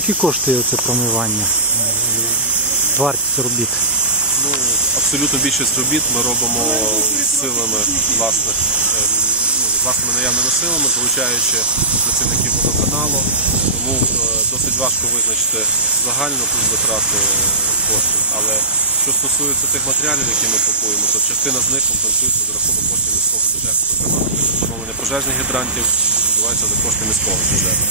Скільки коштує це промивання? Вартість робіт? Ну, абсолютно більшість робіт ми робимо силами власних, ем, ну, власними наявними силами, залучаючи працівників водоканалу. Тому е, досить важко визначити загальну витрату коштів. Але що стосується тих матеріалів, які ми купуємо, то частина з них компенсується за рахунок коштів міського бюджету. Зокрема, встановлення пожежних гідрантів відбувається за кошти міського бюджету.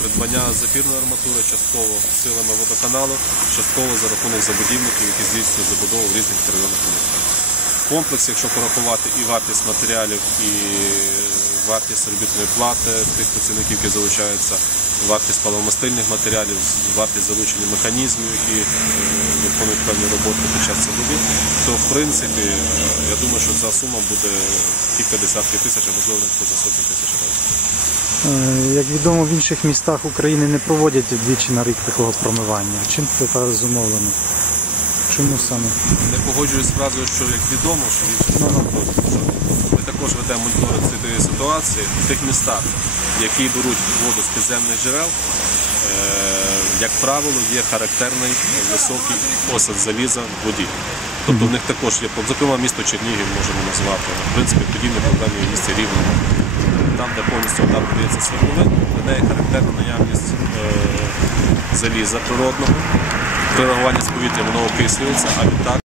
Придбання запірної арматури частково силами водоканалу, частково за рахунок забудівників, які здійснюють забудову в різних районах міста. Комплекс, якщо порахувати і вартість матеріалів, і вартість заробітної плати тих працівників, які залучаються, вартість паливомастильних матеріалів, вартість залучення механізмів, які е, виконують певні роботи під час цих робіт, то в принципі е, я думаю, що ця сума буде кілька десятків тисяч, а можливо навіть поза сотні тисяч гривень. Е, Як відомо, в інших містах України не проводять двічі на рік такого промивання. Чим це та зумовлено? Чому саме? Не погоджуюсь з фразою, що як відомо, що інші Ну, ну. ми також ведемо моніторинг цієї ситуації в тих містах, які беруть воду з підземних джерел. е, Як правило, є характерний високий осад заліза в воді. Тобто в них також є, зокрема, місто Чернігів можемо назвати. В принципі, подібні проблеми є в місті Рівному. Там, де повністю вода подається свердловин, для неї характерна наявність е, заліза природного. При реагуванні з повітрям воно окислюється, а відтак